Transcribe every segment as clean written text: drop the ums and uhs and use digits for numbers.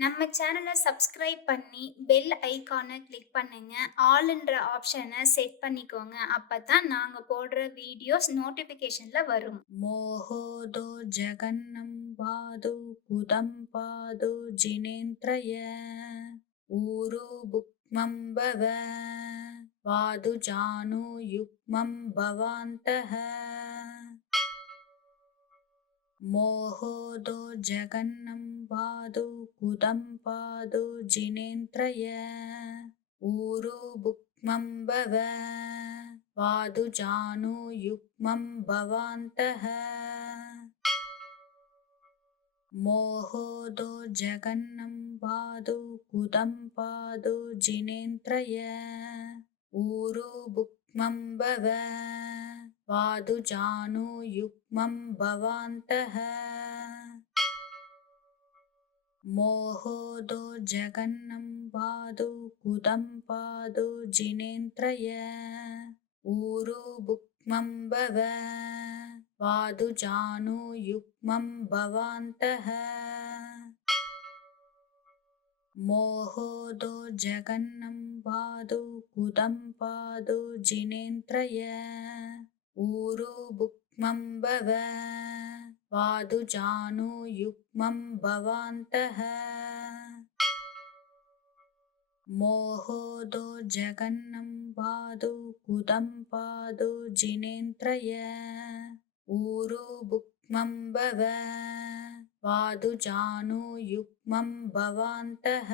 நம்ம சேனல சப்ஸ்கிரைப் பண்ணி, bell ஐகான click பண்ணுங்க. ஆல்ன்ற ஆப்ஷன செட் பண்ணிக்கோங்க. அப்பதான் நாங்க போடுற வீடியோஸ் நோட்டிஃபிகேஷன்ல வரும். मोहो दो जगन्नं पादु कुतं पादु जिनेन्द्रय ऊरो बुक्मं भव पादु जानु युग्मं भवान्तः मोहो दो जगन्नं पादु कुतं पादु जिनेन्द्रय ऊरो बुक्मं भव पादु जानु युग्मं भवान्तः मोहो दो जगन्नं पादु कुतं पादु जिनेन्द्रय ऊरो बुक्मं भव पादु जानु युग्मं भवान्तः मोहो दो जगन्नं पादु कुतं पादु जिनेन्द्रय ऊरो बुक्मं भव पादु जानु युग्मं भवान्तः मोहो दो जगन्नं पादु कुतं पादु जिनेन्द्रय ऊरो बुक्मं भव पादु जानु युग्मं भवान्तः मोहो दो जगन्नं पादु कुतं पादु जिनेन्द्रय ऊरो बुक्मं भव पादु जानु युग्मं भवान्तः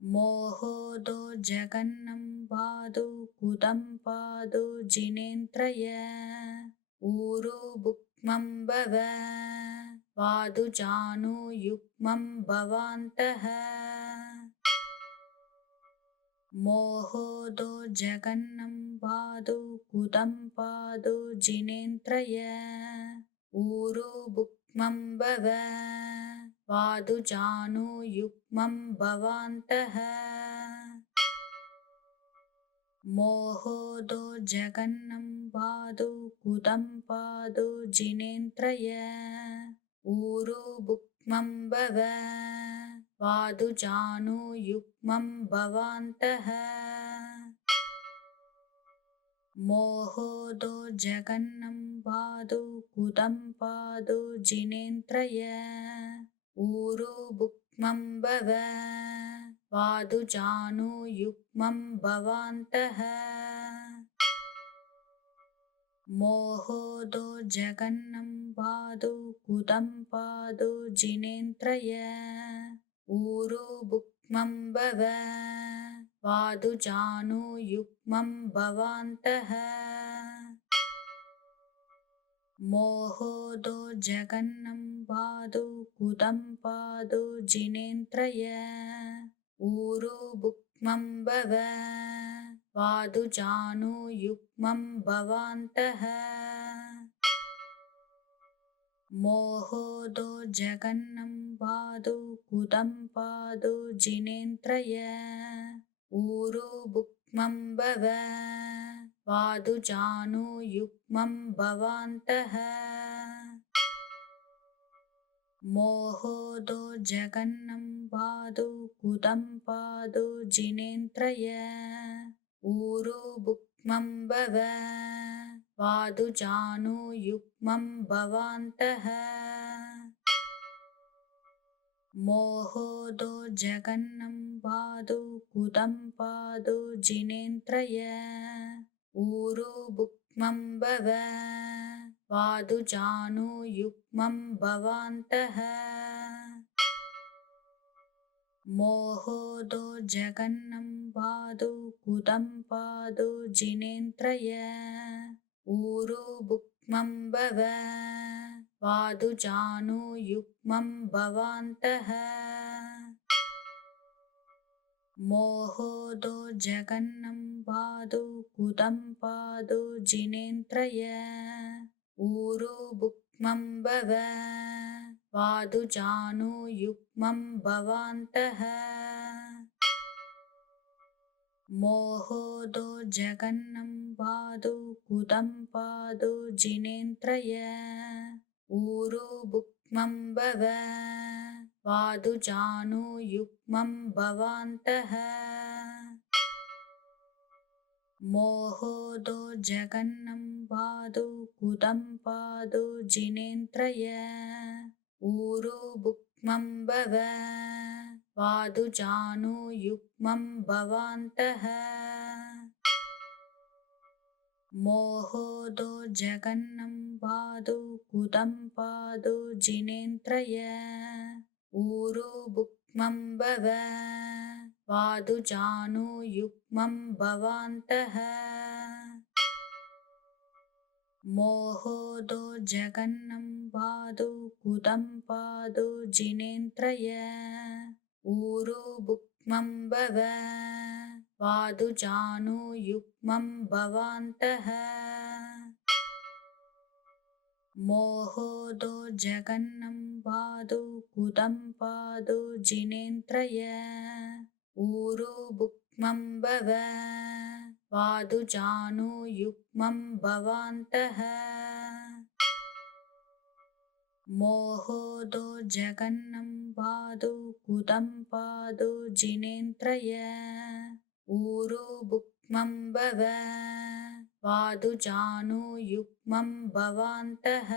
मोहो दो जगन्नं पादु कुतं पादु जिनेन्द्रय ऊरो बुक्मं भव पादु जानु युग्मं भवान्तः मोहो दो जगन्नं पादु कुतं पादु जिनेन्द्रय ऊरो बुक्मं भव पादु जानु युग्मं भवान्तः मोहो दो जगन्नं पादु कुतं पादु जिनेन्द्रय ऊरो बुक्मं भव पादु जानु युग्मं भवान्तः मोहो दो जगन्नं पादु कुतं पादु जिनेन्द्रय ऊरो बुक्मं भव पादु जानु युग्मं भवान्तः मोहो दो जगन्नं पादु कुतं पादु जिनेन्द्रय ऊरो बुक्मं भव पादु जानु युग्मं भवान्तः मोहो दो जगन्नं पादु कुतं पादु जिनेन्द्रय ऊरो बुक्मं भव पादु जानु युग्मं भवान्तः मोहो दो जगन्नं पादु कुतं पादु जिनेन्द्रय ऊरो बुक्मं भव पादु जानु युग्मं भवान्तः मोहो दो जगन्नं पादु कुतं पादु जिनेन्द्रय ऊरो बुक्मं भव पादु जानु युग्मं भवान्तः मोहो दो जगन्नं पादु कुतं पादु जिनेन्द्रय ऊरो बुक्मं भव पादु जानु युग्मं भवान्तः मोहो दो जगन्नं पादु कुतं पादु जिनेन्द्रय ऊरो बुक्मं भव पादु जानु युग्मं भवान्तः मोहो दो जगन्नं पादु कुतं पादु जिनेन्द्रय ऊरो बुक्मं भव पादु जानु युग्मं भवान्तः मोहो दो जगन्नं पादु कुतं पादु जिनेन्द्रय ऊरो बुक्मं बुक्मं भव वादुजानुयुग्मं भवान्तः मोहोदो जगन्नं पादु कुतं पादु जिनेन्द्रय ऊरु बुक्मं भव वादुजानुयुग्मं भवान्तः मोहोदो जगन्नं पादु कुतं पादु जिनेन्द्रय ऊरु बुक्मं भव वादुजानुयुग्मं भवान्तः मोहोदो जगन्नं पादु कुतं पादु जिनेन्द्रय ऊरु बुक्मं भव वादुजानुयुग्मं भवान्तः मोहोदो जगन्नं पादु कुतं पादु जिनेन्द्रय ऊरु बुक्मं भव वादुजानुयुग्मं भवान्तः मोहोदो जगन्नं पादु कुतं पादु जिनेन्द्रय ऊरु बुक्मं भव वादुजानुयुग्मं भवान्तः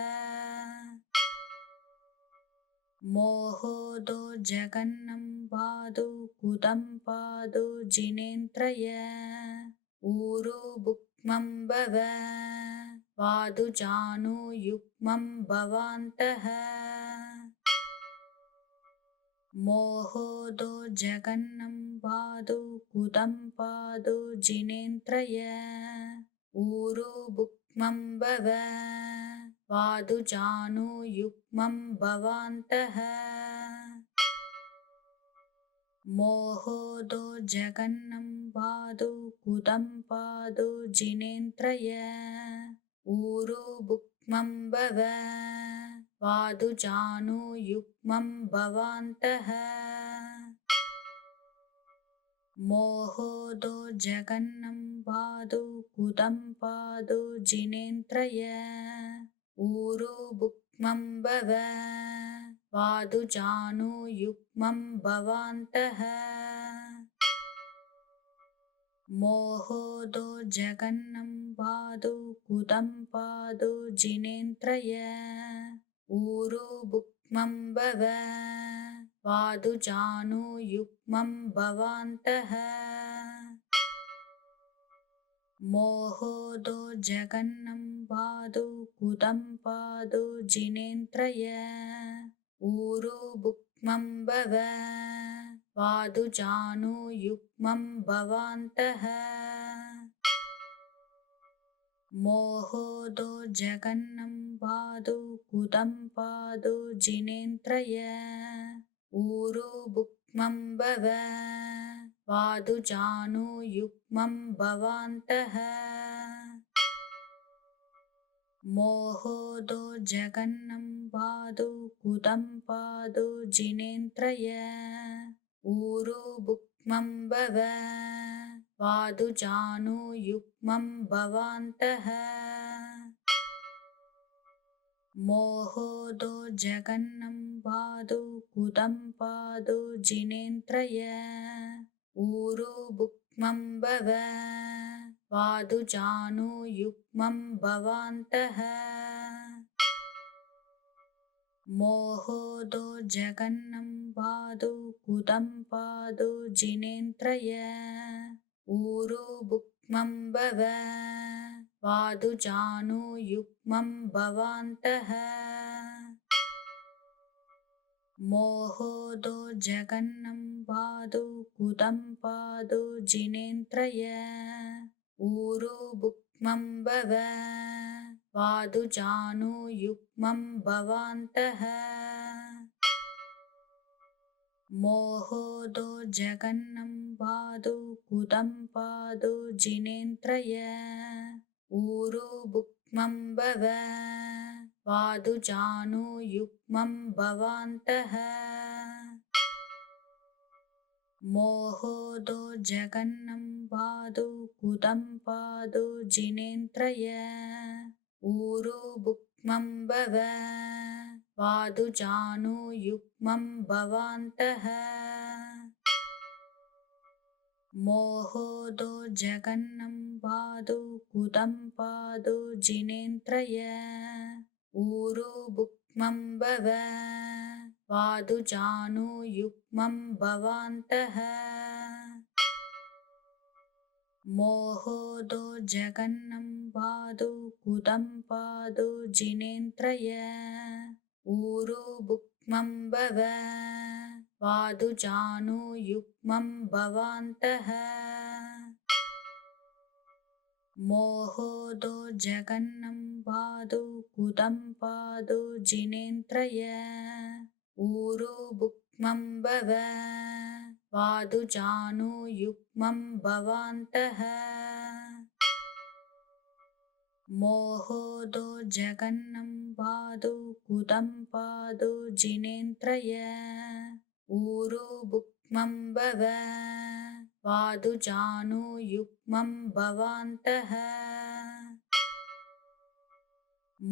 मोहोदो जगन्नं पादु कुतं पादु जिनेन्द्रय ऊरु बुक्मं भव वादुजानुयुग्मं भवान्तः मोहोदो जगन्नं पादु कुतं पादु जिनेन्द्रय ऊरु बुक्मं भव वादुजानुयुग्मं भवान्तः मोहोदो जगन्नं पादु कुतं पादु जिनेन्द्रय ऊरु बुक्मं भव वादुजानुयुग्मं भवान्तः मोहोदो जगन्नं पादु कुतं पादु जिनेन्द्रय ऊरु बुक्मं भव वादुजानुयुग्मं भवान्तः मोहोदो जगन्नं पादु कुतं पादु जिनेन्द्रय ऊरु बुक्मं भव वादुजानुयुग्मं भवान्तः मोहोदो जगन्नं पादु कुतं पादु जिनेन्द्रय ऊरु बुक्मं भव वादुजानुयुग्मं भवान्तः मोहोदो जगन्नं पादु कुतं पादु जिनेन्द्रय ऊरु बुक्मं भव वादुजानुयुग्मं भवान्तः मोहोदो जगन्नं पादु कुतं पादु जिनेन्द्रय ऊरु बुक्मं भव वादुजानुयुग्मं भवान्तः मोहोदो जगन्नं पादु कुतं पादु जिनेन्द्रय ऊरु बुक्मं भव वादुजानुयुग्मं भवान्तः मोहोदो जगन्नं पादु कुतं पादु जिनेन्द्रय ऊरु बुक्मं भव वादुजानुयुग्मं भवान्तः मोहोदो जगन्नं पादु कुतं पादु जिनेन्द्रय ऊरु बुक्मं भव वादुजानुयुग्मं भवान्तः मोहोदो जगन्नं पादु कुतं पादु जिनेन्द्रय ऊरु बुक्मं भव वादुजानुयुग्मं भवान्तः मोहोदो जगन्नं पादु कुतं पादु जिनेन्द्रय ऊरु बुक्मं भव वादुजानु युग्मं भवान्तः मोहोदो जगन्नं पादु कुतं पादु जिनेन्द्रय ऊरु बुक्मं भव वादुजानु युग्मं भवान्तः मोहोदो जगन्नं पादु कुतं पादु जिनेन्द्रय ऊरु बुक्मं भव वादुजानु युग्मं भवान्तः मोहोदो जगन्नं पादु कुतं पादु जिनेन्द्रय ऊरु बुक्मं भव वादुजानु युग्मं भवान्तः मोहोदो जगन्नं पादु कुतं पादु जिनेन्द्रय ऊरु बुक्मं भव वादुजानु युग्मं भवान्तः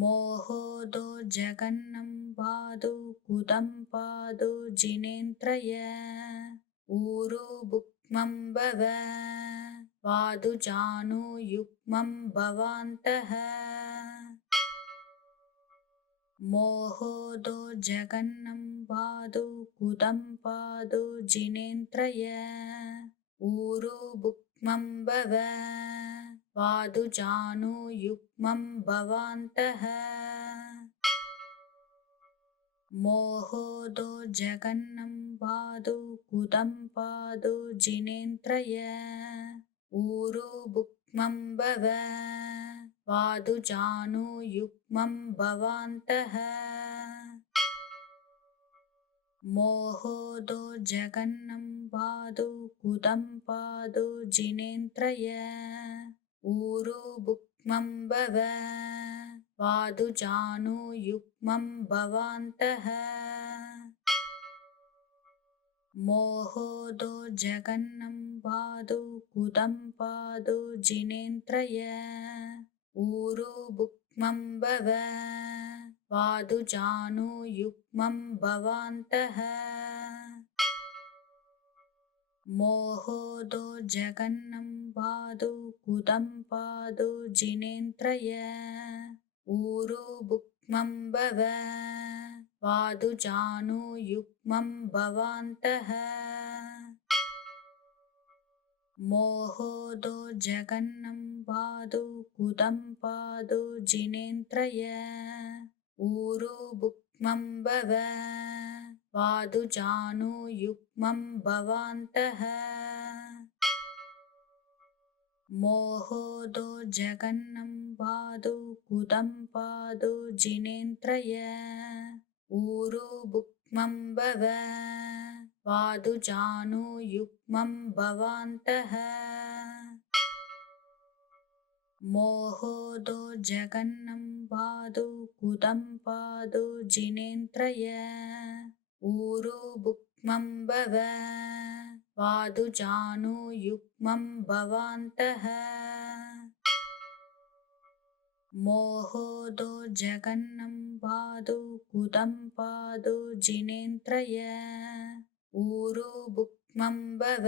मोहोदो जगन्नं पादु कुतं पादु जिनेन्द्रय ऊरु बुक्मं भव वादुजानु युग्मं भवान्तः मोहोदो जगन्नं पादु कुतं पादु जिनेन्द्रय ऊरु बुक्मं भव वादुजानु युग्मं भवान्तः मोहोदो जगन्नं पादु कुतं पादु जिनेन्द्रय ऊरु बुक्मं भव वादुजानु युग्मं भवान्तः मोहोदो जगन्नं पादु कुतं पादु जिनेन्द्रय ऊरु बुक्मं भव वादुजानु युग्मं भवान्तः मोहोदो जगन्नं पादु कुतं पादु जिनेन्द्रय ऊरु बुक्मं भव वादुजानु युग्मं भवान्तः मोहोदो जगन्नं पादु कुतं पादु जिनेन्द्रय ऊरु बुक्मं भव वादुजानु युग्मं भवान्तः मोहोदो जगन्नं पादु कुतं पादु जिनेन्द्रय ऊरु बुक्मं भव वादुजानु युग्मं भवान्तः मोहोदो जगन्नं पादु कुतं पादु जिनेन्द्रय ऊरु बुक्मं भव वादुजानु युग्मं भवान्तः मोहोदो जगन्नं पादु कुतं पादु जिनेन्द्रय ऊरु बुक्मं भव वादुजानु युग्मं भवान्तः मोहोदो जगन्नं पादु कुतं पादु जिनेन्द्रय ऊरु बुक्मं भव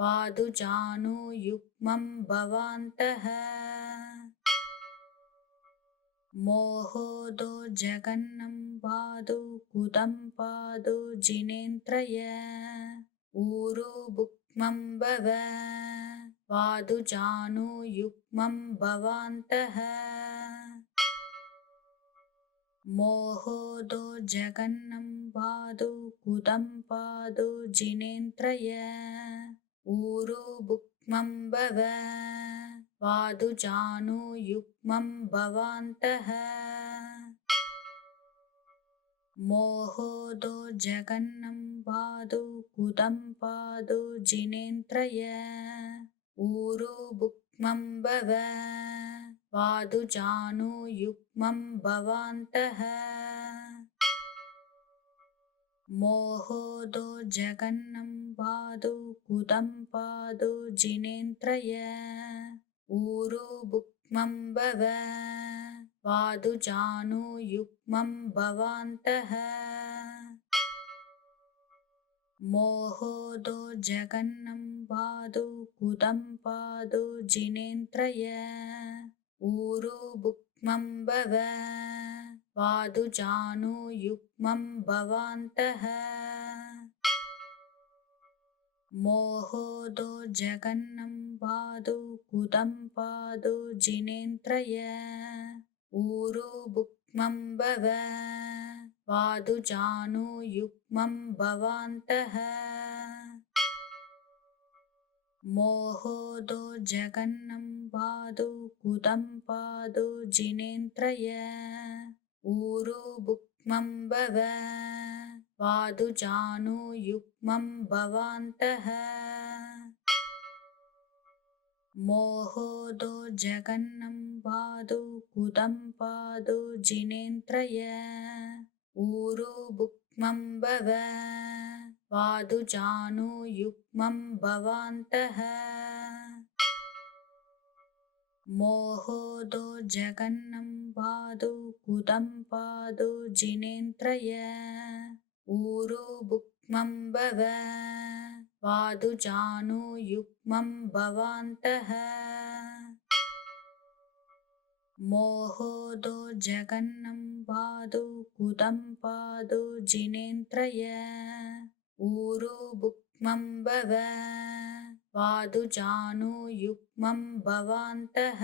वादुजानु युग्मं भवान्तः मोहोदो जगन्नं पादु कुतं पादु जिनेन्द्रय ऊरु बुक्मं भव वादुजानु युग्मं भवान्तः मोहोदो जगन्नं पादु कुतं पादु जिनेन्द्रय ऊरु बुक्मं भव वादुजानु युग्मं भवान्तः मोहोदो जगन्नं पादु कुतं पादु जिनेन्द्रय ऊरु बुक्मं भव वादुजानु युग्मं भवान्तः मोहोदो जगन्नं पादु कुतं पादु जिनेन्द्रय ऊरु बुक्मं भव वादुजानु युग्मं भवान्तः मोहोदो जगन्नं पादु कुतं पादु जिनेन्द्रय ऊरु बुक्मं भव वादुजानु युग्मं भवान्तः मोहोदो जगन्नं पादु कुतं पादु जिनेन्द्रय ऊरु बुक्मं भव वादुजानु युग्मं भवान्तः मोहोदो जगन्नं पादु कुतं पादु जिनेन्द्रय ऊरु बुक्मं भव वादुजानु युग्मं भवान्तः मोहोदो जगन्नं पादु कुतं पादु जिनेन्द्रय ऊरु बुक्मं भव वादुजानु युग्मं भवान्तः मोहोदो जगन्नं पादु कुतं पादु जिनेन्द्रय ऊरु बुक्मं भव वादुजानु युग्मं भवान्तः मोहोदो जगन्नं पादु कुतं पादु जिनेन्द्रय ऊरु बुक्मं भव वादुजानु युग्मं भवान्तः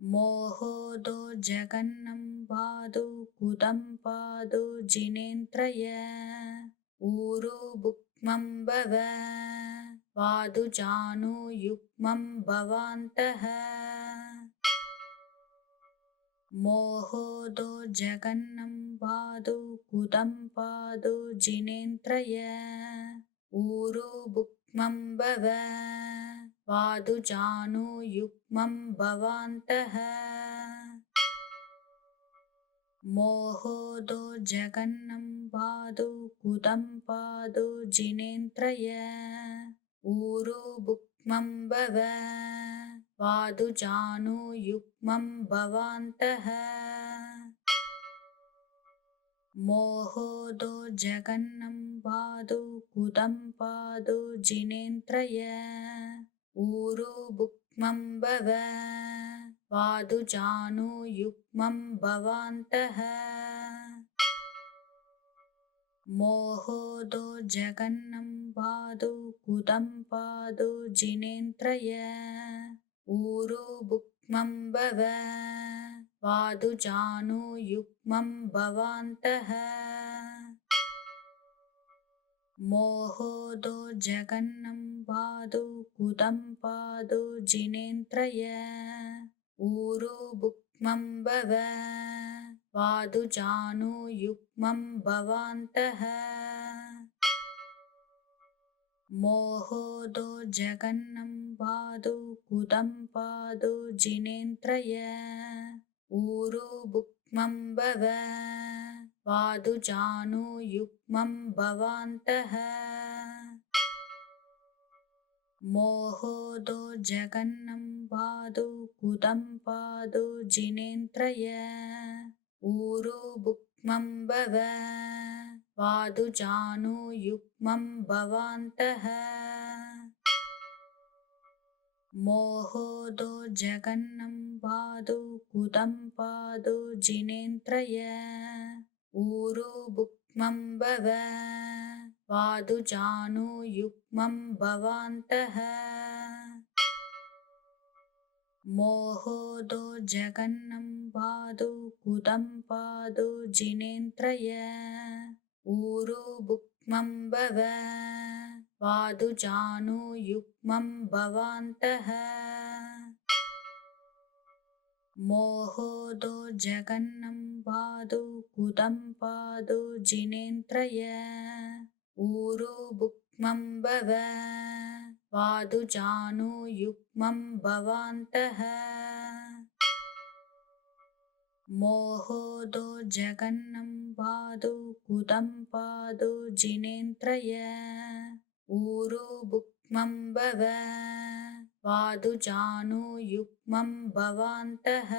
मोहोदो जगन्नं पादु कुतं पादु जिनेन्द्रय ऊरु बुक्मं भव वादुजानु युग्मं भवान्तः मोहोदो जगन्नं पादु कुतं पादु जिनेन्द्रय ऊरु बुक्मं भव वादुजानु युग्मं भवान्तः मोहोदो जगन्नं पादु कुतं पादु जिनेन्द्रय ऊरु बुक्मं भव वादुजानु युग्मं भवान्तः मोहोदो जगन्नं पादु कुतं पादु जिनेन्द्रय ऊरु बुक्मं भव वादुजानु युग्मं भवान्तः मोहोदो जगन्नं पादु कुतं पादु जिनेन्द्रय ऊरु बुक्मं भव वादुजानु युग्मं भवान्तः मोहोदो जगन्नं पादु कुतं पादु जिनेन्द्रय ऊरु बुक्मं भव वादुजानु युग्मं भवान्तः मोहोदो जगन्नं पादु कुतं पादु जिनेन्द्रय ऊरु बुक्मं भव वादुजानु युग्मं भवान्तः मोहोदो जगन्नं पादु कुतं पादु जिनेन्द्रय ऊरु बुक्मं भव वादुजानु युग्मं भवान्तः मोहोदो जगन्नं पादु कुतं पादु जिनेन्द्रय ऊरु बुक्मं भव वादुजानु युग्मं भवान्तः मोहोदो जगन्नं पादु कुतं पादु जिनेन्द्रय ऊरु बुक्मं भव वादुजानु युग्मं भवान्तः मोहोदो जगन्नं पादु कुतं पादु जिनेन्द्रय ऊरु बुक्मं भव वादुजानु युग्मं भवान्तः मोहोदो जगन्नं पादु कुतं पादु जिनेन्द्रय ऊरु बुक्मं बुक्मं भव वादुजानु युग्मं भवान्तः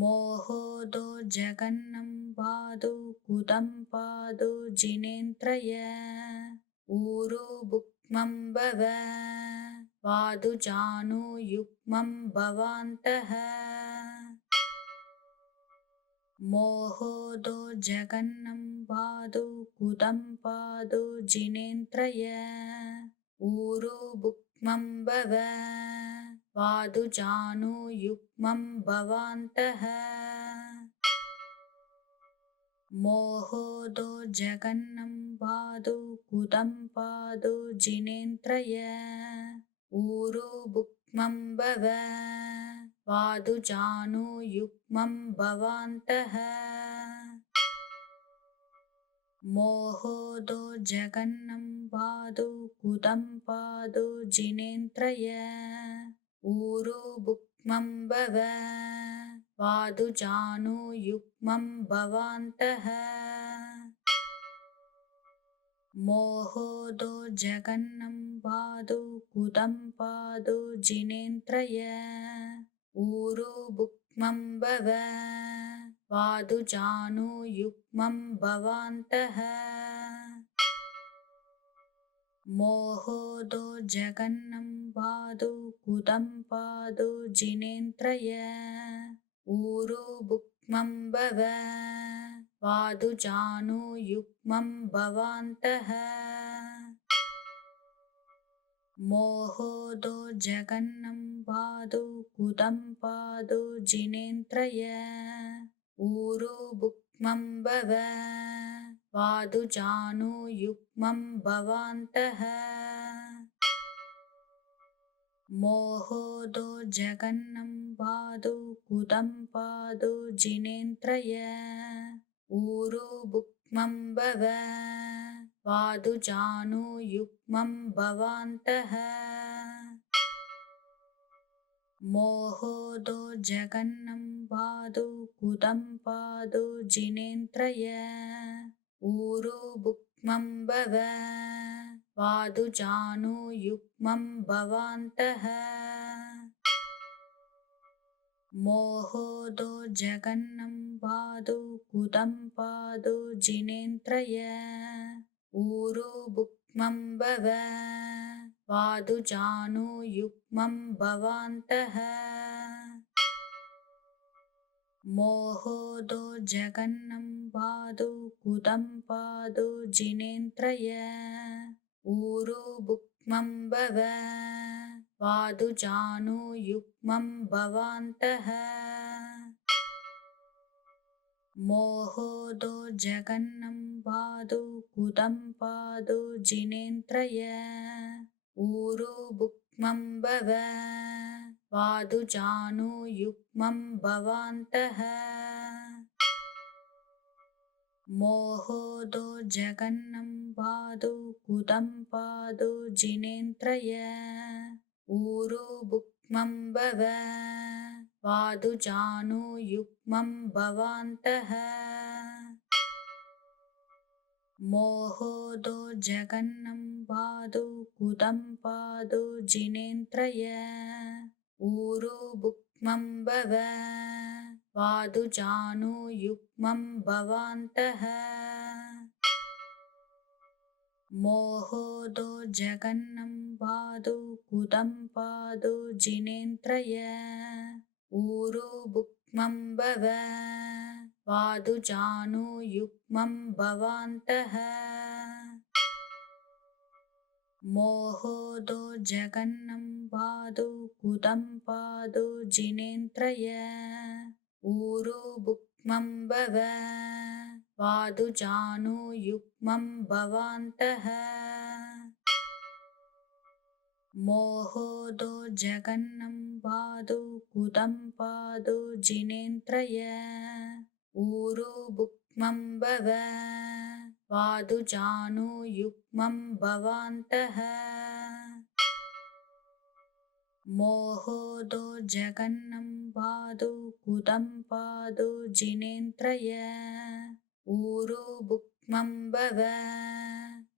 मोहोदो जगन्नं पादु कुदं पादु जिनेन्द्रय ऊरु बुक्मं भव वादुजानु युग्मं भवान्तः मोहोदो जगन्नं पादु कुदं पादु जिनेन्द्रय ऊरु बुक्मं भव वादुजानु युग्मं भवान्तः मोहोदो जगन्नं पादु कुदं पादु जिनेन्द्रय ऊरु बुक्मं भव वादुजानु युग्मं भवान्तः मोहोदो जगन्नं पादु कुदं पादु जिनेन्द्रय ऊरु बुक्मं भव वादुजानु युग्मं भवान्तः मोहोदो जगन्नं पादु कुदं पादु जिनेन्द्रय ऊरु बुक्मं भव वादुजानु युग्मं भवान्तः मोहोदो जगन्नं पादु कुदं पादु जिनेन्द्रय ऊरु बुक्मं भव वादुजानु युग्मं भवान्तः मोहोदो जगन्नं पादु कुदं पादु जिनेन्द्रय ऊरु बुक्मं भव वादुजानु युग्मं भवान्तः मोहोदो जगन्नं पादु कुदं पादु जिनेन्द्रय ऊरु बुक्मं भव वादुजानु युग्मं भवान्तः मोहोदो जगन्नं पादु कुदं पादु जिनेन्द्रय ऊरु बुक्मं भव वादुजानु युग्मं भवान्तः मोहोदो जगन्नं पादु कुदं पादु जिनेन्द्रय ऊरु बुक्मं भव वादुजानु युग्मं भवान्तः मोहोदो जगन्नं पादु कुदं पादु जिनेन्द्रय ऊरु बुक्मं भव वादुजानु युग्मं भवान्तः मोहोदो जगन्नं पादु कुदं पादु जिनेन्द्रय ऊरु बुक्मं भव वादुजानु युग्मं भवान्तः मोहोदो जगन्नं पादु कुदं पादु जिनेन्द्रय ऊरु बुक्मं भव वादुजानु युग्मं भवान्तः मोहोदो जगन्नं पादु कुदं पादु जिनेन्द्रय ऊरु बुक्मं भव वादुजानु युग्मं भवान्तः मोहोदो जगन्नं पादु कुदं पादु जिनेन्द्रय ऊरु बुक्मं भव वादुजानु युग्मं भवान्तः मोहोदो जगन्नं पादु कुदं पादु जिनेन्द्रय ऊरु बुक्मं भव वादुजानु युग्मं भवान्तः मोहोदो जगन्नं पादु कुदं पादु जिनेन्द्रय ऊरु बुक्मं भव वादुजानु युग्मं भवान्तः मोहोदो जगन्नं पादु कुदं पादु जिनेन्द्रय ऊरु बुक्मं बुक्मं भव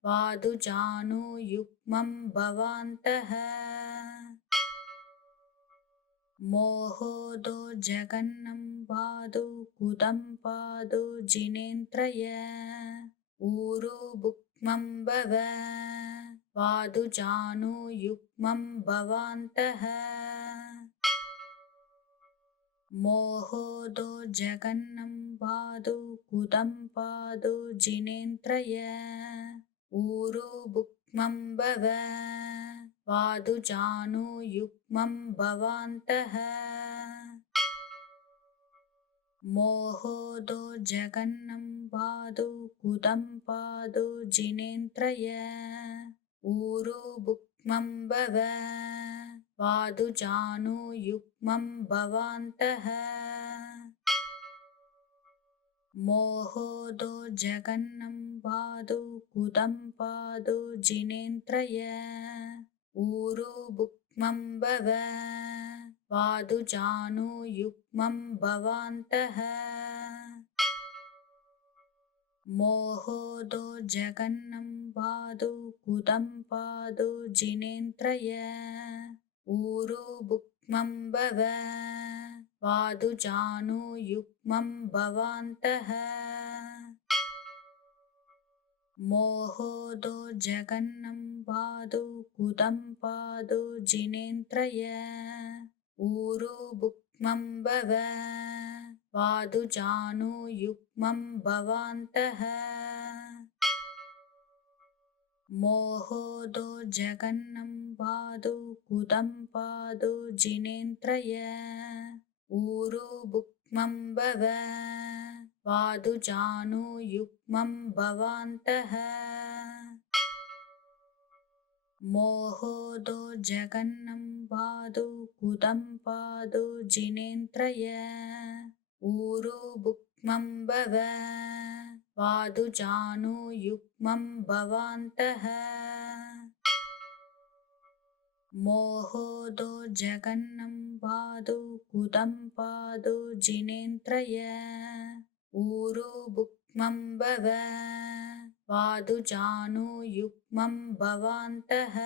वादुजानु युग्मं भवान्तः मोहोदो जगन्नं पादु कुतं पादु जिनेन्द्रय ऊरु बुक्मं भव वादुजानु युग्मं भवान्तः मोहोदो जगन्नं पादु कुतं पादु जिनेन्द्रय ऊरु बुक्मं भव वादुजानु युग्मं भवान्तः मोहोदो जगन्नं पादु कुतं पादु जिनेन्द्रय ऊरु बुक्मं भव वादुजानु युग्मं भवान्तः मोहोदो जगन्नं पादु कुतं पादु जिनेन्द्रय ऊरु बुक्मं भव वादुजानु युग्मं भवान्तः मोहोदो जगन्नं पादु कुतं पादु जिनेन्द्रय ऊरु बुक्मं भव वादुजानु युग्मं भवान्तः मोहोदो जगन्नं पादु कुतं पादु जिनेन्द्रय ऊरु बुक्मं भव वादुजानु युग्मं भवान्तः मोहोदो जगन्नं पादु कुतं पादु जिनेन्द्रय ऊरु बुक्मं भव वादुजानु युग्मं भवान्तः मोहोदो जगन्नं पादु कुतं पादु जिनेन्द्रय ऊरु बुक्मं भव वादुजानु युग्मं भवान्तः मोहोदो जगन्नं पादु कुतं पादु जिनेन्द्रय ऊरु बुक्मं भव वादुजानु युग्मं भवान्तः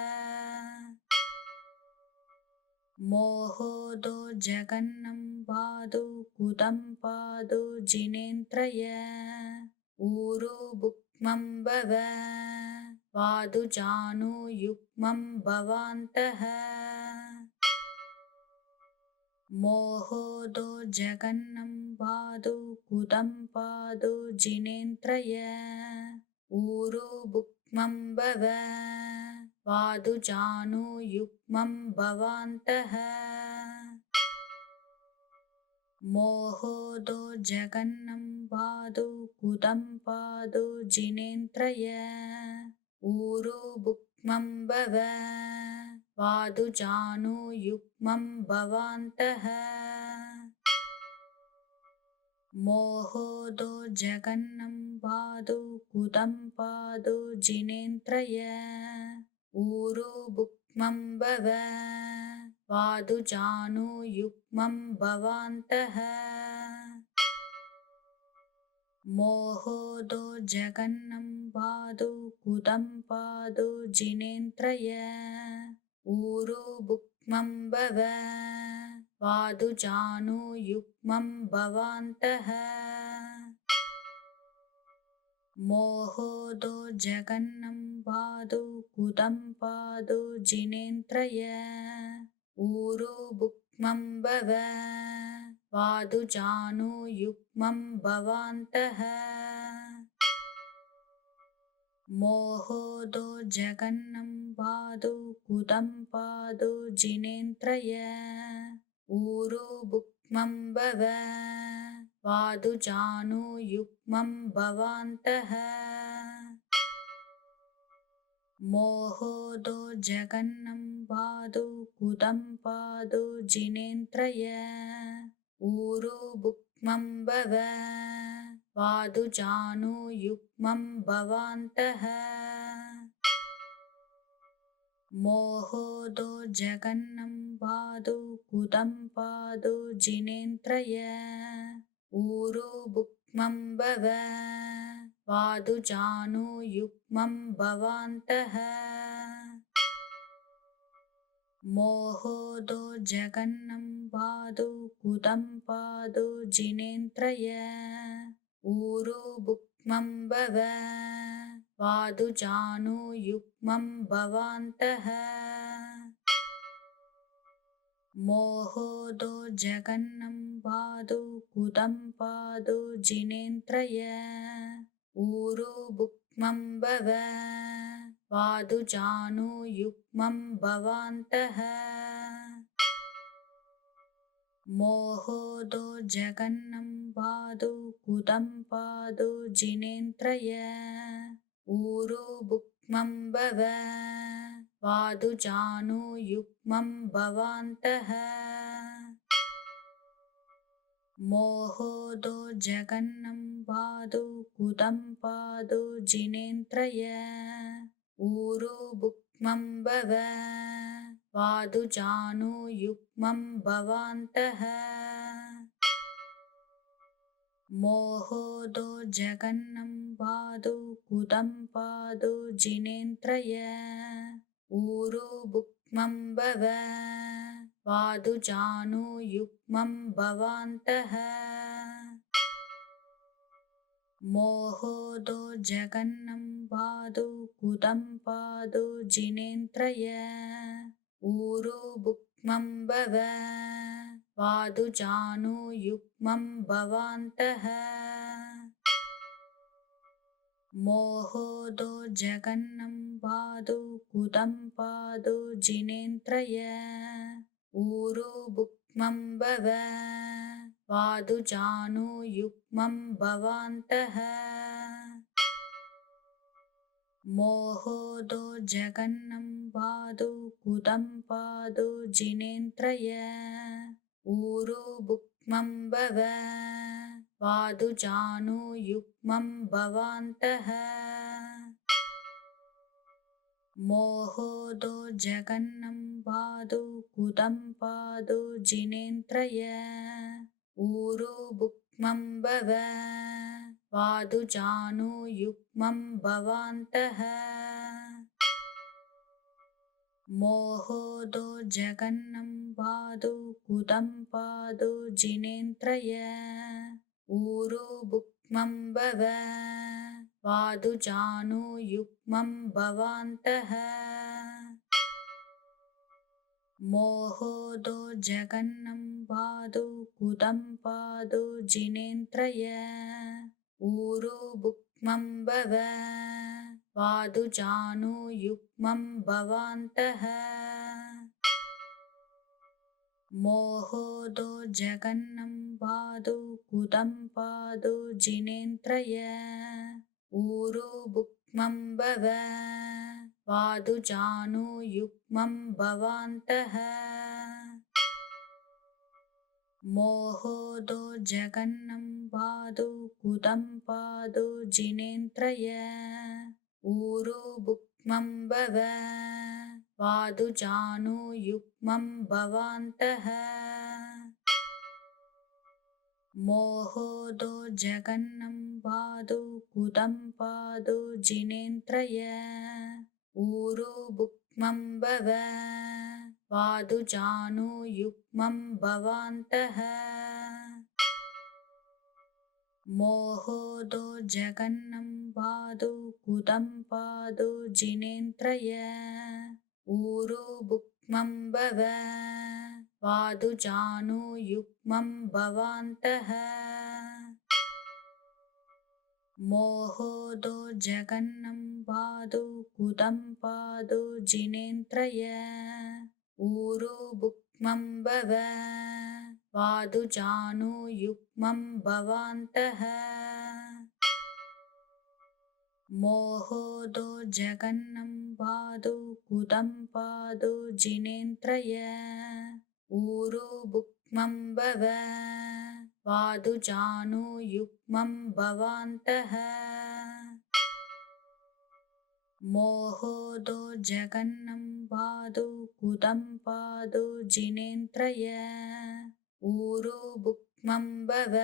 मोहोदो जगन्नं पादु कुतं पादु जिनेन्द्रय ऊरु बुक्मं भव वादुजानु युग्मं भवान्तः मोहोदो जगन्नं पादु कुतं पादु जिनेन्द्रय ऊरु बुक्मं भव वादुजानु युग्मं भवान्तः मोहोदो जगन्नं पादु कुतं पादु जिनेन्द्रय ऊरु बुक्मं भव वादुजानु युग्मं भवान्तः मोहोदो जगन्नं पादु कुतं पादु जिनेन्द्रय ऊरु बुक्मं भव वादुजानु युग्मं भवान्तः मोहोदो जगन्नं पादु कुतं पादु जिनेन्द्रय ऊरु बुक्मं भव वादुजानु युग्मं भवान्तः मोहोदो जगन्नं पादु कुतं पादु जिनेन्द्रय ऊरु बुक्मं भव वादुजानु युग्मं भवान्तः मोहोदो जगन्नं पादु कुतं पादु जिनेन्द्रय ऊरु बुक्मं भव वादुजानु युग्मं भवान्तः मोहोदो जगन्नं पादु कुतं पादु जिनेन्द्रय ऊरु बुक्मं भव वादुजानु युग्मं भवान्तः मोहोदो जगन्नं पादु कुतं पादु जिनेन्द्रय ऊरु बुक्मं भव वादुजानु युग्मं भवान्तः मोहोदो जगन्नं पादु कुतं पादु जिनेन्द्रय ऊरु बुक्मं भव वादुजानु युग्मं भवान्तः मोहोदो जगन्नं पादु कुतं पादु जिनेन्द्रय ऊरु बुक्मं भव वादुजानु युग्मं भवान्तः मोहोदो जगन्नं पादु कुतं पादु जिनेन्द्रय ऊरु बुक्मं भव वादुजानु युग्मं भवान्तः मोहोदो जगन्नं पादु कुतं पादु जिनेन्द्रय ऊरु बुक्मं भव वादुजानु युग्मं भवान्तः मोहोदो जगन्नं पादु कुतं पादु जिनेन्द्रय ऊरु बुक्मं भव वादुजानु युग्मं भवान्तः मोहोदो जगन्नं पादु कुतं पादु जिनेन्द्रय ऊरु बुक्मं भव वादुजानु युग्मं भवान्तः मोहोदो जगन्नं पादु कुतं पादु जिनेन्द्रय ऊरु बुक्मं भव वादुजानु युग्मं भवान्तः मोहोदो जगन्नं पादु कुतं पादु जिनेन्द्रय ऊरु बुक्मं भव वादुजानु युग्मं भवान्तः मोहोदो जगन्नं पादु कुतं पादु जिनेन्द्रय ऊरु बुक्मं भव वादुजानु युग्मं भवान्तः मोहोदो जगन्नं पादु कुतं पादु जिनेन्द्रय ऊरु बुक्मं भव वादुजानु युग्मं भवान्तः मोहोदो जगन्नं पादु कुतं पादु जिनेन्द्रय ऊरु बुक्मं भव वादुजानु युग्मं भवान्तः मोहोदो जगन्नं पादु कुतं पादु जिनेन्द्रय ऊरु बुक्मं भव वादुजानु युग्मं भवान्तः मोहोदो जगन्नं पादु कुतं पादु जिनेन्द्रय ऊरु बुक्मं भव वादुजानु युग्मं भवान्तः मोहोदो जगन्नं पादु कुतं पादु जिनेन्द्रय ऊरु बुक्मं भव वादुजानु युग्मं भवान्तः मोहोदो जगन्नं पादु कुतं पादु जिनेन्द्रय ऊरु बुक्मं भव वादुजानु युग्मं भवान्तः मोहोदो जगन्नं पादु कुतं पादु जिनेन्द्रय ऊरु बुक्मं भव वादुजानु युग्मं भवान्तः मोहोदो जगन्नं पादु कुतं पादु जिनेन्द्रय ऊरु बुक्मं भव वादुजानु युग्मं भवान्तः मोहोदो जगन्नं पादु कुतं पादु जिनेन्द्रय ऊरु बुक्मं बुक्मं भव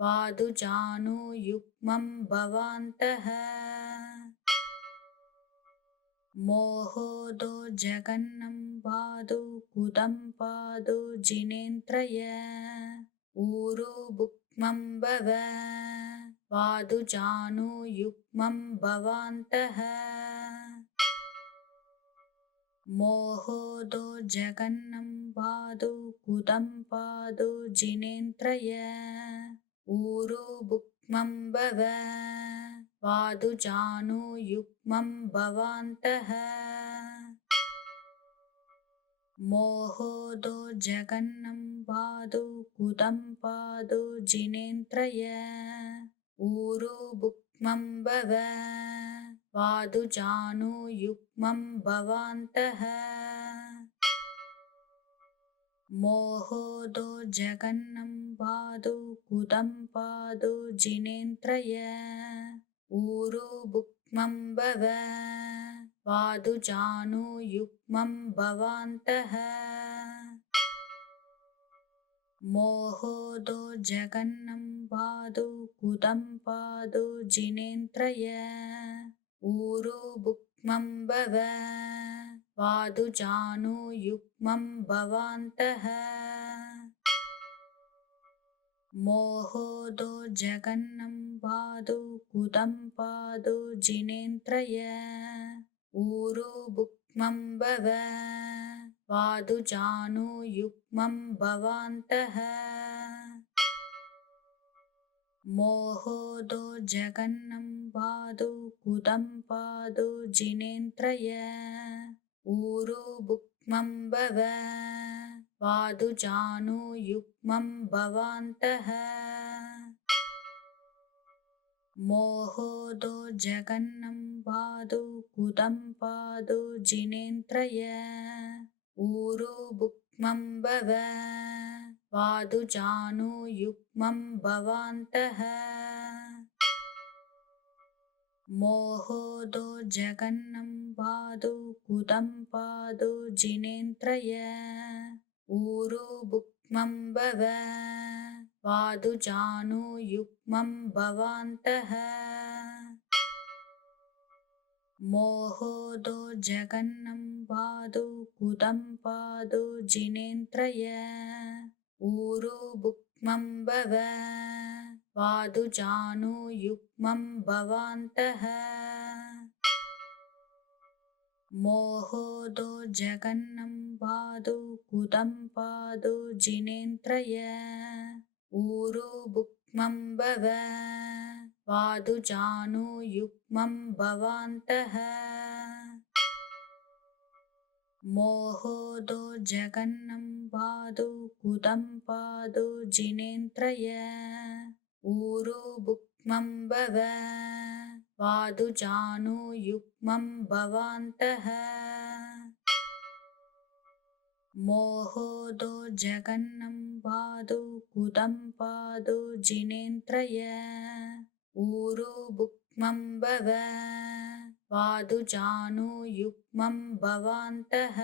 वादुजानु युग्मं भवान्तः मोहोदो जगन्नं पादु कुदं पादु जिनेन्द्रय ऊरु बुक्मं भव वादुजानु युग्मं भवान्तः मोहोदो जगन्नं पादु कुदं पादु जिनेन्द्रय ऊरु बुक्मं भव वादुजानु युग्मं भवान्तः मोहोदो जगन्नं पादु कुदं पादु जिनेन्द्रय ऊरु बुक्मं भव वादुजानु युग्मं भवान्तः मोहोदो जगन्नं पादु कुदं पादु जिनेन्द्रय ऊरु बुक्मं भव वादुजानु युग्मं भवान्तः मोहोदो जगन्नं पादु कुदं पादु जिनेन्द्रय ऊरु बुक्मं भव वादुजानु युग्मं भवान्तः मोहोदो जगन्नं पादु कुदं पादु जिनेन्द्रय ऊरु बुक्मं भव वादुजानु युग्मं भवान्तः मोहोदो जगन्नं पादु कुदं पादु जिनेन्द्रय ऊरु बुक्मं भव वादुजानु युग्मं भवान्तः मोहोदो जगन्नं पादु कुदं पादु जिनेन्द्रय ऊरु बुक्मं भव वादुजानु युग्मं भवान्तः मोहोदो जगन्नं पादु कुदं पादु जिनेन्द्रय ऊरु बुक्मं भव वादुजानु युग्मं भवान्तः मोहोदो जगन्नं पादु कुदं पादु जिनेन्द्रय ऊरु बुक्मं भव वादुजानु युग्मं भवान्तः मोहोदो जगन्नं पादु कुदं पादु जिनेन्द्रय ऊरु बुक्मं भव वादुजानु युग्मं भवान्तः मोहोदो जगन्नं पादु कुदं पादु जिनेन्द्रय ऊरु बुक्मं भव वादुजानु युग्मं भवान्तः मोहोदो जगन्नं पादु कुदं पादु जिनेन्द्रय ऊरु बुक्मं भव वादुजानु युग्मं भवान्तः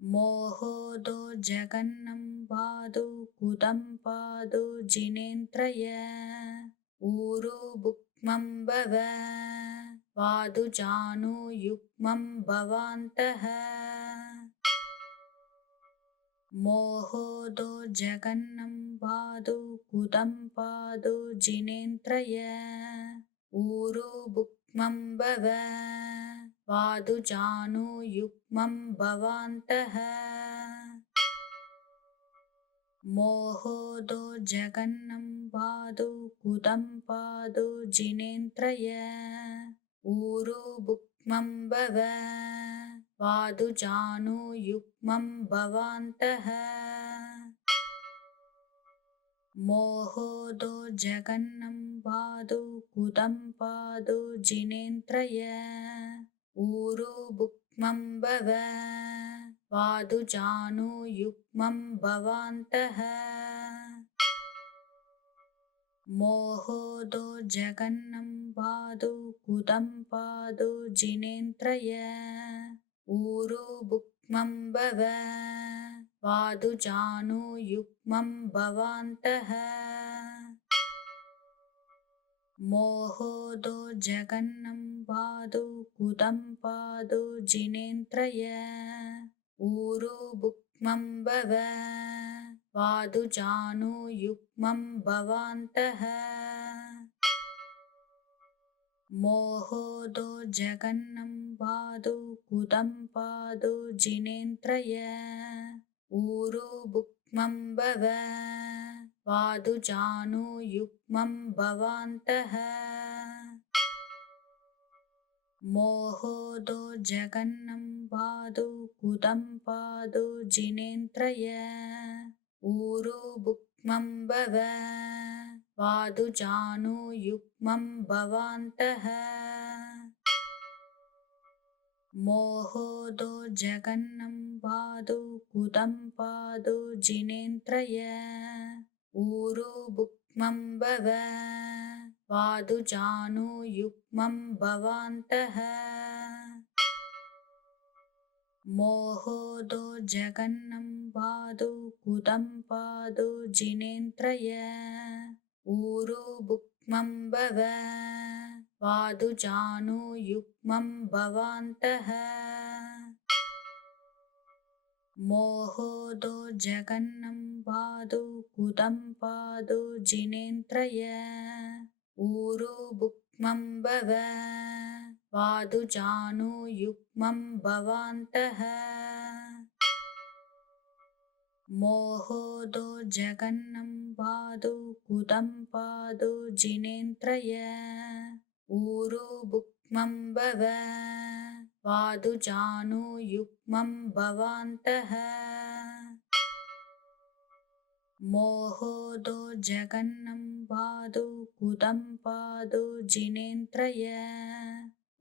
मोहोदो जगन्नं पादु कुदं पादु जिनेन्द्रय ऊरु बुक्मं भव वादुजानु युग्मं भवान्तः मोहोदो जगन्नं पादु कुदं पादु जिनेन्द्रय ऊरु बुक्मं भव वादुजानु युग्मं भवान्तः मोहोदो जगन्नं पादु कुदं पादु जिनेन्द्रय ऊरु बुक्मं भव वादुजानु युग्मं भवान्तः मोहोदो जगन्नं पादु कुदं पादु जिनेन्द्रय ऊरु बुक्मं भव वादुजानु युग्मं भवान्तः मोहोदो जगन्नं पादु कुदं पादु जिनेन्द्रय ऊरु बुक्मं भव वादुजानु युग्मं भवान्तः मोहोदो जगन्नं वादु कुदं पादु जिनेन्द्रय ऊरु बुक्मं भव वादुजानु युग्मं भवान्तः मोहोदो जगन्नं वादु कुदं पादु जिनेन्द्रय ऊरु बुक्मं भव वादुजानु युग्मं भवान्तः मोहोदो जगन्नं वादु कुदं पादु जिनेन्द्रय ऊरु बुक्मं भव वादुजानु युग्मं भवान्तः मोहोदो जगन्नं वादु कुदं पादु जिनेन्द्रय ऊरु बुक्मं भव वादुजानु युग्मं भवान्तः मोहोदो जगन्नं वादु कुदं पादु जिनेन्द्रय ऊरु बुक्मं भव वादुजानु युग्मं भवान्तः मोहोदो जगन्नं वादु कुदं पादु जिनेन्द्रय ऊरु बुक्मं भव वादुजानु युग्मं भवान्तः मोहोदो जगन्नं वादु कुदं पादु जिनेन्द्रय ऊरु बुक्मं भव वादुजानु युग्मं भवान्तः मोहोदो जगन्नं वादु कुदं पादु जिनेन्द्रय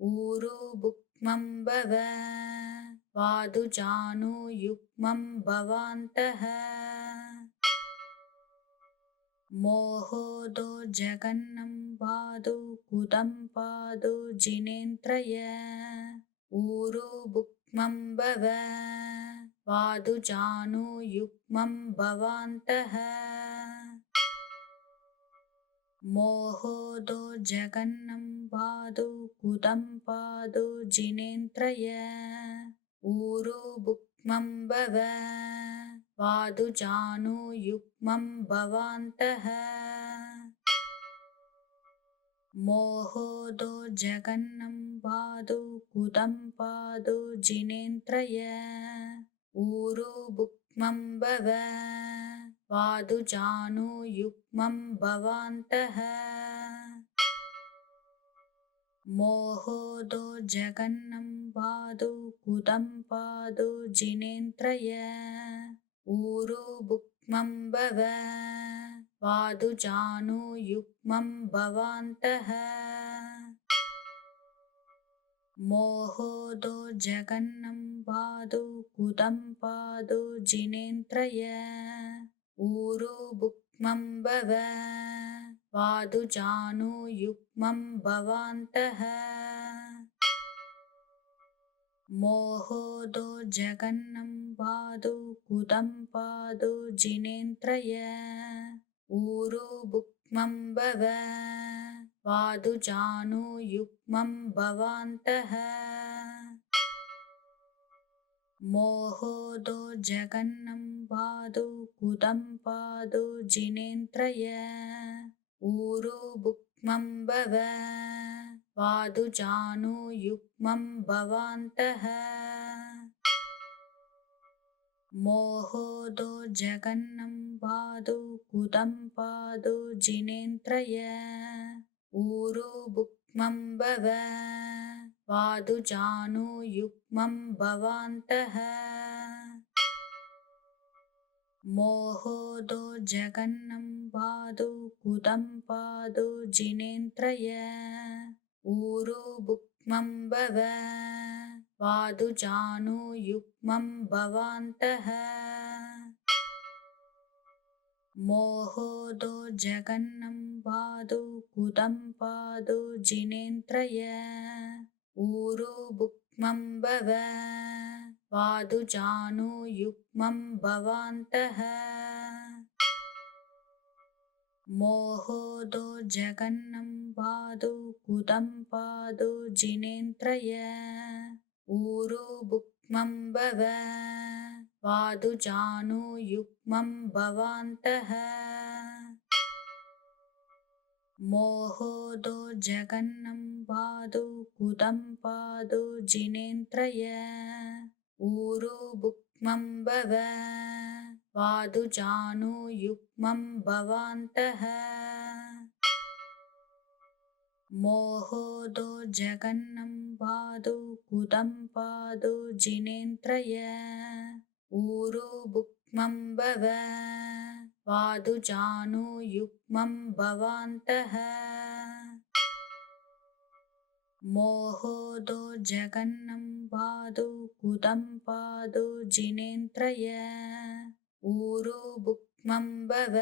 ऊरु बुक्मं भव वादुजानु युग्मं भवान्तः मोहोदो जगन्नं वादु कुदं पादु जिनेन्द्रय ऊरु बुक्मं भव वादुजानु युग्मं भवान्तः मोहोदो जगन्नं वादु कुदं पादु जिनेन्द्रय ऊरु बुक्मं भव वादुजानु युग्मं भवान्तः मोहोदो जगन्नं वादु कुदं पादु जिनेन्द्रय ऊरु बुक्मं भव वादुजानु युग्मं भवान्तः मोहोदो जगन्नं वादु कुदं पादु जिनेन्द्रय ऊरु बुक्मं भव वादुजानु युग्मं भवान्तः मोहोदो जगन्नं वादु कुदं पादु जिनेन्द्रय ऊरु बुक्मं भव वादुजानु युग्मं भवान्तः मोहोदो जगन्नं वादु कुदं पादु जिनेन्द्रय ऊरु बुक्मं भव वादुजानु युग्मं भवान्तः मोहोदो जगन्नं वादु कुदं पादु जिनेन्द्रय ऊरु बुक्मं भव वादुजानु युग्मं भवान्तः मोहोदो जगन्नं वादु कुदं पादु जिनेन्द्रय ऊरु बुक्मं भव वादुजानु युग्मं भवान्तः मोहोदो जगन्नं वादु कुदं पादु जिनेन्द्रय ऊरु बुक्मं भव वादुजानु युग्मं भवान्तः मोहोदो जगन्नं वादु कुदं पादु जिनेन्द्रय ऊरु बुक्मं भव वादुजानु युग्मं भवान्तः मोहोदो जगन्नं वादु कुदं पादु जिनेन्द्रय ऊरु बुक्मं भव वादुजानु युग्मं भवान्तः मोहोदो जगन्नं वादु कुदं पादु जिनेन्द्रय ऊरु बुक्मं भव वादुजानु युग्मं भवान्तः मोहोदो जगन्नं वादु कुदं पादु जिनेन्द्रय ऊरु बुक्मं भव वादुजानु युग्मं भवान्तः मोहोदो जगन्नं वादु कुदं पादु जिनेन्द्रय ऊरु बुक्मं भव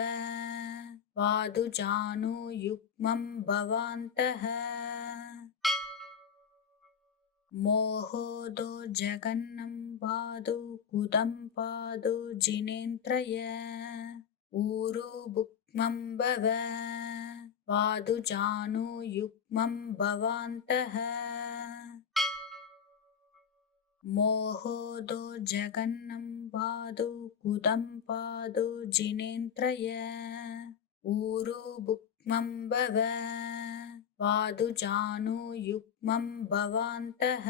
वादुजानु युग्मं भवान्तः मोहोदो जगन्नं वादु कुदं पादु जिनेन्द्रय ऊरु बुक्मं भव वादुजानु युग्मं भवान्तः मोहोदो जगन्नं वादु कुदं पादु जिनेन्द्रय ऊरु बुक्मं भव वादुजानु युग्मं भवान्तः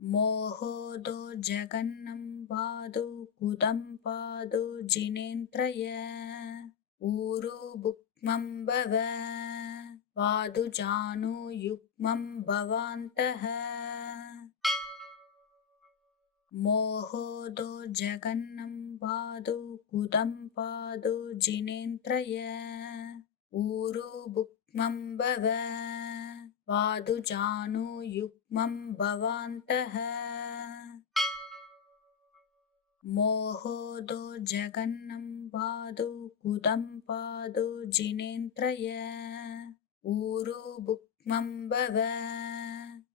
मोहोदो जगन्नं वादु कुदं पादु जिनेन्द्रय ऊरु बुक्मं भव वादुजानु युग्मं भवान्तः मोहोदो जगन्नं वादु कुदं पादु जिनेन्द्रय ऊरु बुक्मं भव वादुजानु युग्मं भवान्तः मोहोदो जगन्नं वादु कुदं पादु जिनेन्द्रय ऊरु बुक्मं भव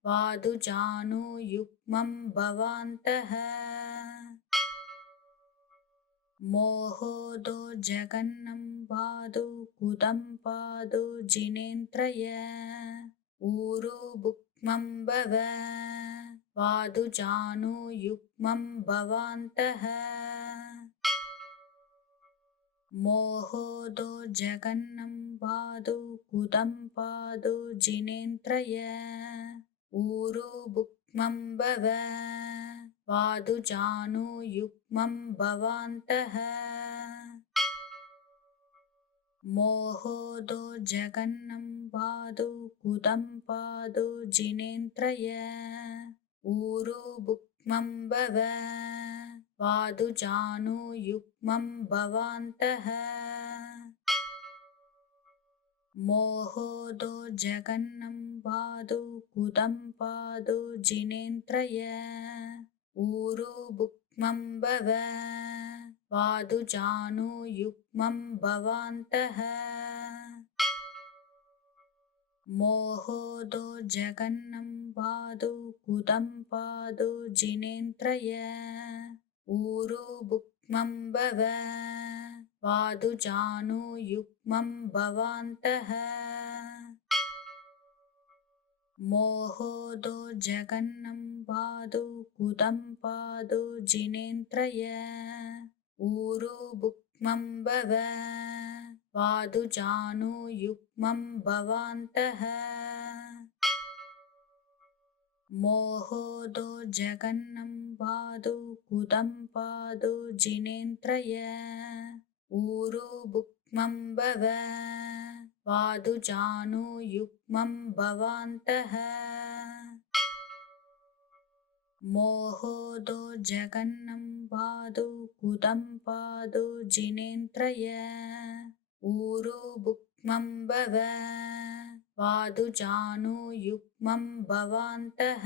वादुजानु युग्मं भवान्तः मोहोदो जगन्नं वादु कुदं पादु जिनेन्द्रय ऊरु बुक्मं भव वादुजानु युग्मं भवान्तः मोहोदो जगन्नं वादु कुदं पादु जिनेन्द्रय ऊरु बुक्मं भव वादुजानु युग्मं भवान्तः मोहोदो जगन्नं वादु कुदं पादु जिनेन्द्रय ऊरु बुक्मं भव वादुजानु युग्मं भवान्तः मोहोदो जगन्नं वादु कुदं पादु जिनेन्द्रय ऊरु बुक्मं भव वादुजानु युग्मं भवान्तः मोहोदो जगन्नं वादु कुदं पादु जिनेन्द्रय ऊरु बुक्मं भव वादुजानु युग्मं भवान्तः मोहोदो जगन्नं वादु कुदं पादु जिनेन्द्रय ऊरु बुक्मं भव वादुजानु युग्मं भवान्तः मोहोदो जगन्नं वादु कुदं पादु जिनेन्द्रय ऊरु बुक्मं भव वादुजानु युग्मं भवान्तः मोहोदो जगन्नं वादु कुदं पादु जिनेन्द्रय ऊरु बुक्मं भव वादुजानु युग्मं भवान्तः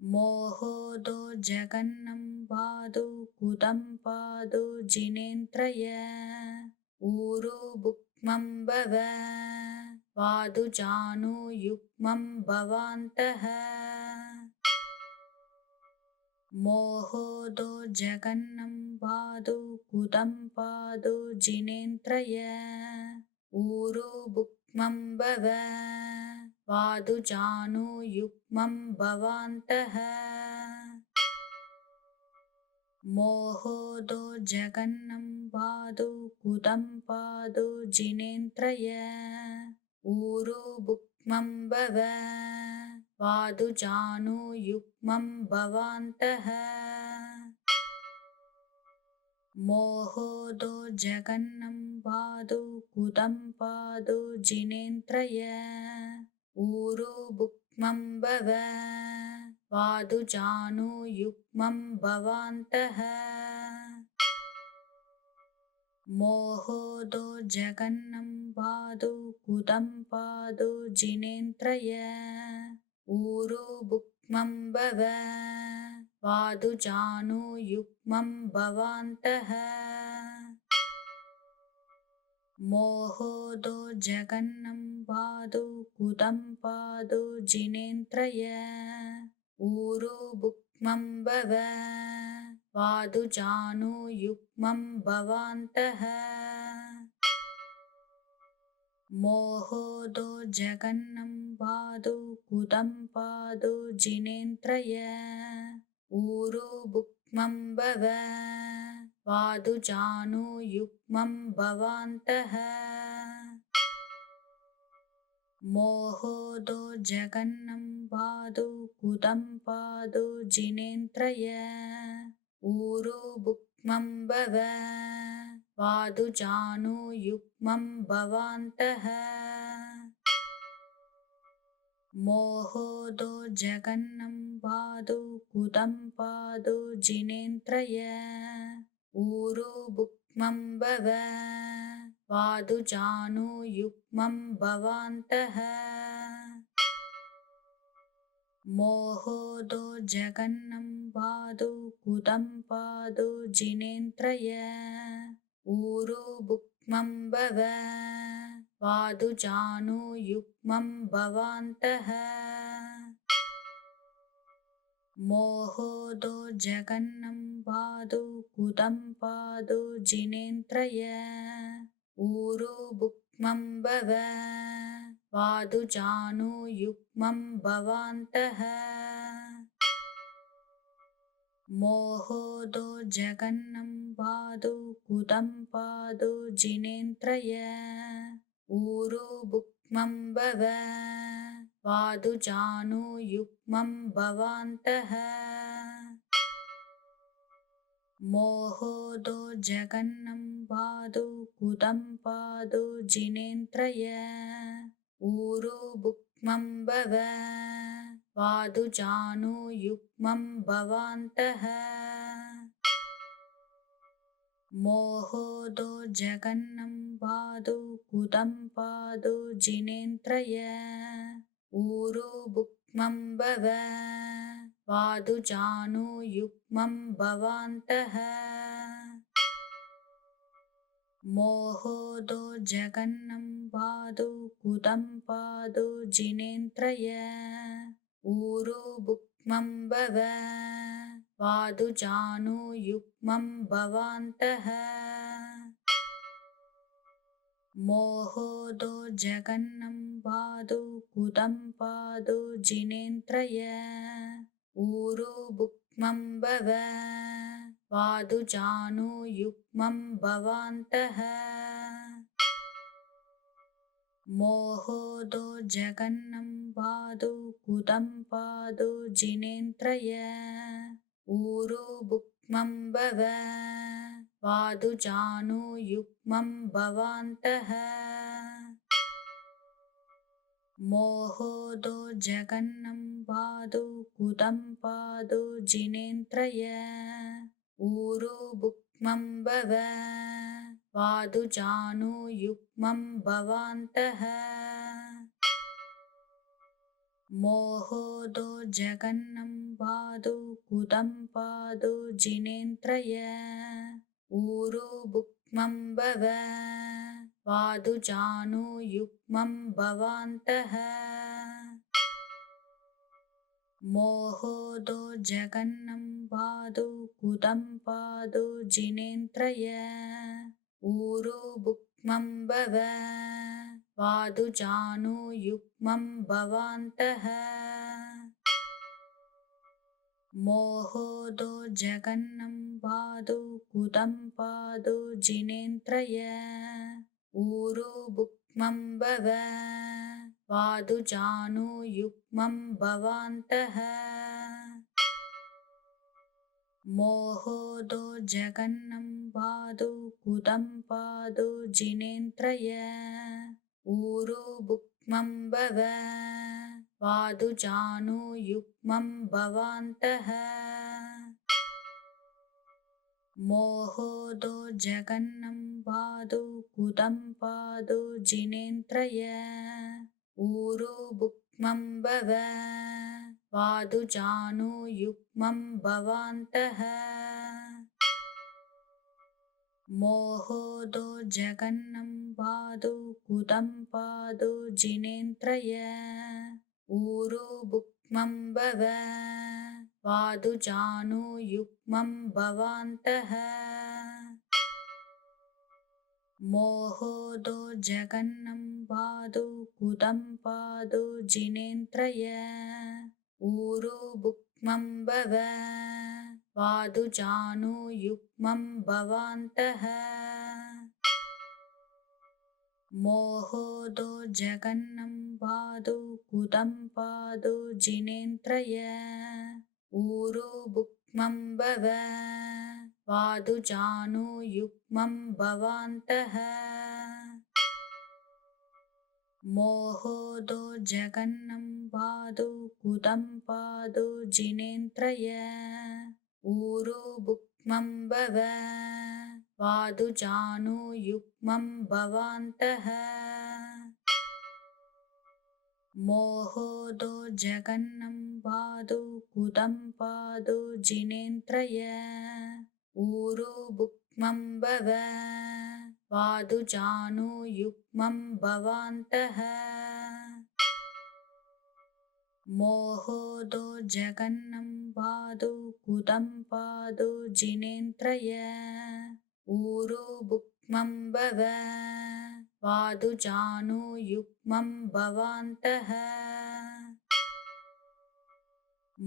मोहोदो जगन्नं वादु कुदं पादु जिनेन्द्रय ऊरु बुक्मं बुक्मं भव वादु जानुयुग्मं भवान्तः मोहोदो जगन्नं वादु कुदं पादु जिनेन्द्रय ऊरु बुक्मं भव वादु जानुयुग्मं भवान्तः मोहोदो जगन्नं वादु कुदं पादु जिनेन्द्रय ऊरु बुक्मं भव वादु जानुयुग्मं भवान्तः मोहोदो जगन्नं वादु कुदं पादु जिनेन्द्रय ऊरु बुक्मं भव वादु जानुयुग्मं भवान्तः मोहोदो जगन्नं वादु कुदं पादु जिनेन्द्रय ऊरु बुक्मं भव वादु जानुयुग्मं भवान्तः मोहोदो जगन्नं वादु कुदं पादु जिनेन्द्रय ऊरु बुक्मं भव वादु जानुयुग्मं भवान्तः मोहोदो जगन्नं वादु कुदं पादु जिनेन्द्रय ऊरु बुक्मं भव वादु जानुयुग्मं भवान्तः मोहोदो जगन्नं वादु कुदं पादु जिनेन्द्रय ऊरु बुक्मं भव वादु जानुयुग्मं भवान्तः मोहोदो जगन्नं वादु कुदं पादु जिनेन्द्रय ऊरु बुक्मं भव वादु जानुयुग्मं भवान्तः मोहोदो जगन्नं वादु कुदं पादु जिनेन्द्रय ऊरु बुक्मं भव वादु जानुयुग्मं भवान्तः मोहोदो जगन्नं वादु कुदं पादु जिनेन्द्रय ऊरु बुक्मं भव वादु जानुयुग्मं भवान्तः मोहोदो जगन्नं वादु कुदं पादु जिनेन्द्रय ऊरु बुक्मं भव वादु जानुयुग्मं भवान्तः मोहोदो जगन्नं वादु कुदं पादु जिनेन्द्रय ऊरु बुक्मं भव वादु जानुयुग्मं भवान्तः मोहोदो जगन्नं वादु कुदं पादु जिनेन्द्रय ऊरु बुक्मं भव वादु जानुयुग्मं भवान्तः मोहोदो जगन्नं वादु कुदं पादु जिनेन्द्रय ऊरु बुक्मं भव वादु जानुयुग्मं भवान्तः मोहोदो जगन्नं वादु कुदं पादु जिनेन्द्रय ऊरु बुक्मं भव वादु जानुयुग्मं भवान्तः मोहोदो जगन्नं वादु कुदं पादु जिनेन्द्रय ऊरु बुक्मं भव वादु जानुयुग्मं भवान्तः मोहोदो जगन्नं वादु कुदं पादु जिनेन्द्रय ऊरु बुक्मं भव वादु जानुयुग्मं भवान्तः मोहोदो जगन्नं वादु कुदं पादु जिनेन्द्रय ऊरु बुक्मं बुक्मं भव वादु जानुयुग्मं भवान्तः मोहोदो जगन्नं वादु कुतं पादु जिनेन्द्रय ऊरु बुक्मं भव वादु जानुयुग्मं भवान्तः मोहोदो जगन्नं वादु कुतं पादु जिनेन्द्रय ऊरु बुक्मं भव वादु जानुयुग्मं भवान्तः मोहोदो जगन्नं वादु कुतं पादु जिनेन्द्रय ऊरु बुक्मं भव वादु जानुयुग्मं भवान्तः मोहोदो जगन्नं वादु कुतं पादु जिनेन्द्रय ऊरु बुक्मं भव वादु जानुयुग्मं भवान्तः मोहोदो जगन्नं वादु कुतं पादु जिनेन्द्रय ऊरु बुक्मं भव वादु जानुयुग्मं भवान्तः मोहोदो जगन्नं वादु कुतं पादु जिनेन्द्रय ऊरु बुक्मं भव वादु जानुयुग्मं भवान्तः मोहोदो जगन्नं वादु कुतं पादु जिनेन्द्रय ऊरु बुक्मं भव वादु जानुयुग्मं भवान्तः मोहोदो जगन्नं वादु कुतं पादु जिनेन्द्रय ऊरु बुक्मं भव वादु जानुयुग्मं भवान्तः मोहोदो जगन्नं वादु कुतं पादु जिनेन्द्रय ऊरु बुक्मं भव वादु जानुयुग्मं भवान्तः मोहोदो जगन्नं वादु कुतं पादु जिनेन्द्रय ऊरु बुक्मं भव वादु जानुयुग्मं भवान्तः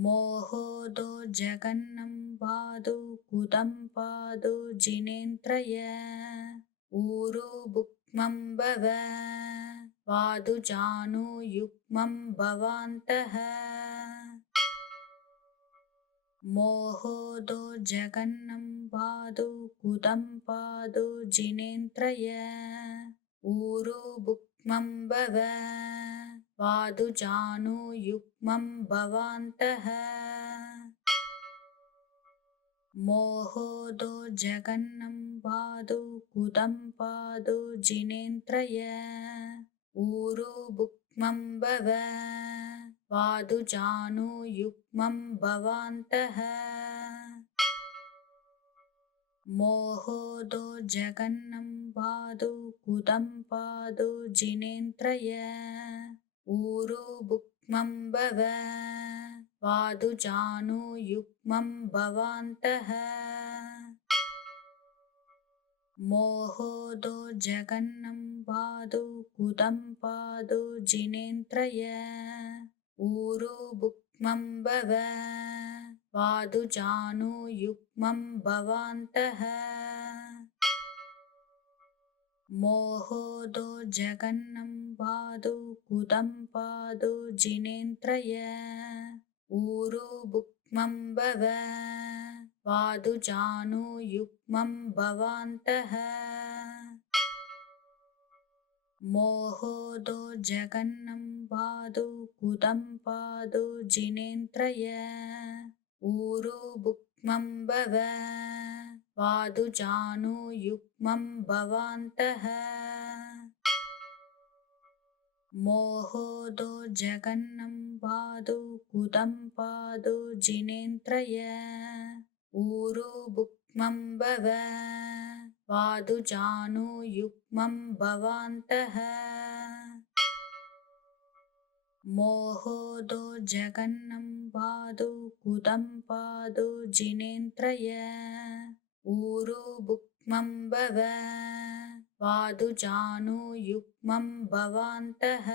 मोहोदो जगन्नं वादु कुतं पादु जिनेन्द्रय ऊरु बुक्मं भव वादु जानुयुग्मं भवान्तः मोहोदो जगन्नं वादु कुतं पादु जिनेन्द्रय ऊरु बुक्मं भव वादु जानुयुग्मं भवान्तः मोहोदो जगन्नं वादु कुतं पादु जिनेन्द्रय ऊरु बुक्मं भव वादु जानुयुग्मं भवान्तः मोहोदो जगन्नं वादु कुतं पादु जिनेन्द्रय ऊरु बुक्मं भव वादु जानुयुग्मं भवान्तः मोहोदो जगन्नं वादु कुतं पादु जिनेन्द्रय ऊरु बुक्मं भव वादु जानुयुग्मं भवान्तः मोहोदो जगन्नं वादु कुतं पादु जिनेन्द्रय ऊरु बुक्मं भव वादु जानुयुग्मं भवान्तः मोहोदो जगन्नं वादु कुतं पादु जिनेन्द्रय ऊरु बुक्मं भव वादु जानुयुग्मं भवान्तः मोहोदो जगन्नं वादु कुतं पादु जिनेन्द्रय ऊरु बुक्मं बुक्मं भव वादुजानुयुग्मं भवान्तः मोहोदो जगन्नं पादु कुतं पादु जिनेन्द्रय ऊरु बुक्मं भव वादुजानुयुग्मं भवान्तः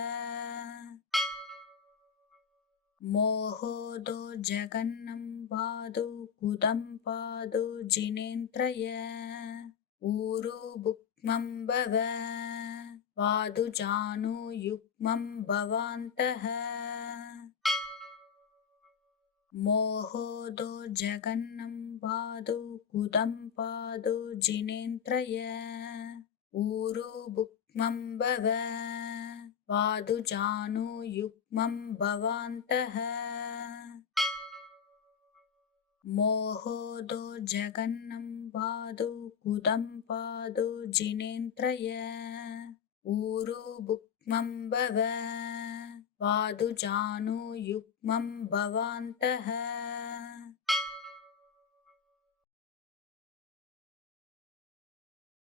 मोहोदो जगन्नं पादु कुतं पादु जिनेन्द्रय ऊरु बुक्मं भव वादुजानुयुग्मं भवान्तः मोहोदो जगन्नं पादु कुतं पादु जिनेन्द्रय ऊरु बुक्मं भव वादुजानुयुग्मं भवान्तः मोहोदो जगन्नं पादु कुतं पादु जिनेन्द्रय ऊरु बुक्मं भव वादुजानुयुग्मं भवान्तः